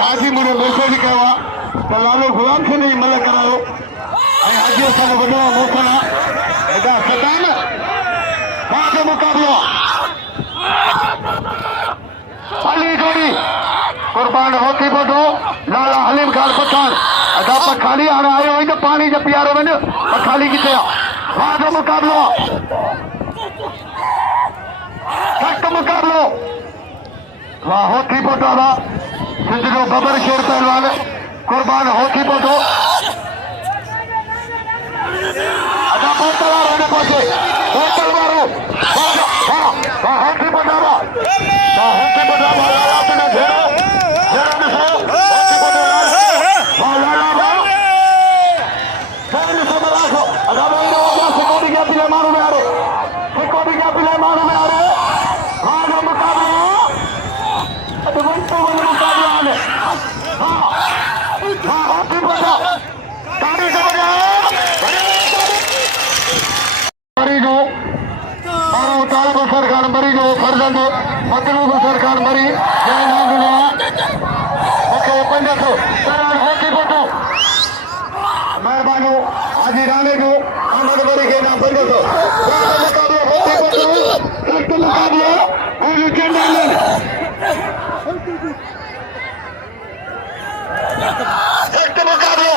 हाजी मुझे मैसेज कयो त लालो गुलाम सिंह जी मल करायो हाजी असांजो वॾो मोकल हेॾा सदान बाक़ी मुक़ाबिलो अली जोड़ी कुर्बान होती बोडो लाला हलीम खान पठान अदा पखाली हाणे आयो हुई त पानी जो पीआरो वञ पखाली किथे आहे वाह जो मुक़ाबिलो सख़्त मुक़ाबिलो वाह होती बोडो सिंध जो बबर शेर पहलवान कुर्बान होती बोडो अदा बोतल वारो हिन पासे बोतल वारो वाह होती बोडो वाह होती बोडो लाला तुंहिंजो घेरो सरकार मरी जो फर्जंद मतलूब सरकार मरी महिरबानी हाजी राणे जो अहमद मरी के नाम 500 मुक़ाबिलो सख़्त मुक़ाबिलो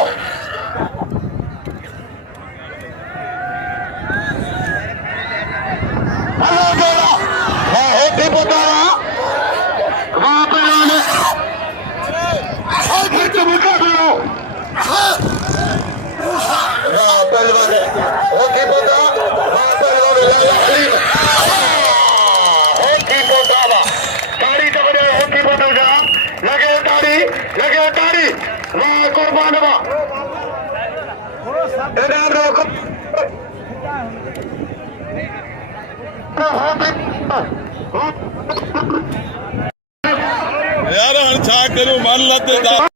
यार छा करूं मान लाते